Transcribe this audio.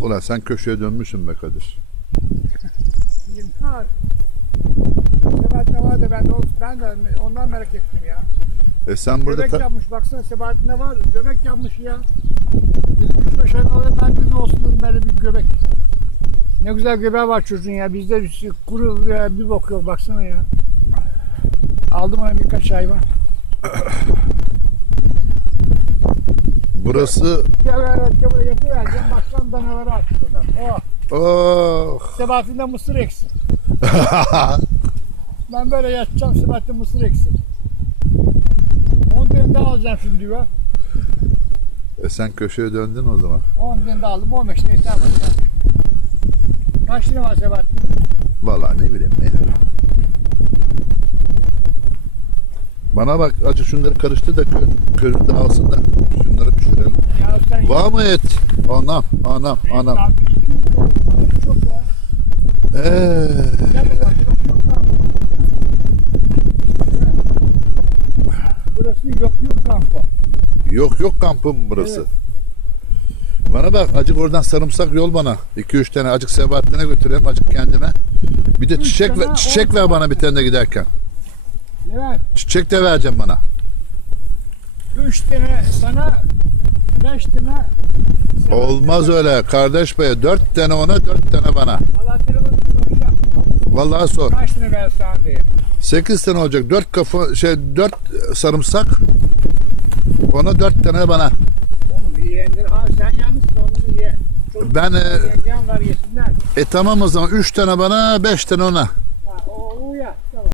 Ulan sen köşeye dönmüşsün be Kadir. İmkan. Sebahattin var da ben de, ben de ondan merak ettim ya. E sen burada Göbek yapmış baksana Sebahattin'de var göbek yapmış ya. Dedim üç beş ay alayım ben de olsun dedim böyle bir göbek. Ne güzel göbeği var çocuğun ya bizde bir şey kuru ya, bir bok yok baksana ya. Aldım ona birkaç hayvan. burası Ya böyle böyle yapıvereceğim baksam danaları aç buradan. Oh oh Sebahattin'de mısır eksin. ben böyle yatacağım Sebahattin mısır eksin. 10 tane daha alacağım şimdi diyor. e sen köşeye döndün o zaman. 10 tane daha aldım 15 tane yeter bana ya. Kaç lira var Sebahattin? Vallahi ne bileyim ben. Bana bak acı şunları karıştı da kö- körü de alsın da şunları pişirelim. Ya sen Var mı et? Anam, anam, anam. Var. Burası yok yok kampı. Yok yok kampım burası. Bana bak acık oradan sarımsak yol bana. 2-3 tane acık Sebahattin'e götüreyim acık kendime. Bir de çiçek ver, çiçek ver bana bir tane de giderken. Levent, Çiçek de vereceğim bana. 3 tane sana, 5 tane Olmaz öyle kardeş bey. 4 tane ona 4 tane bana. Allah telefonu soracağım. Vallahi sor. Kaç tane ben sana diye. 8 tane olacak. 4 kafa şey 4 sarımsak. Ona 4 tane bana. Oğlum yiyendir. Ha sen yalnız onu ye. Çocuk Ben, e, var yesinler. E tamam o zaman 3 tane bana 5 tane ona.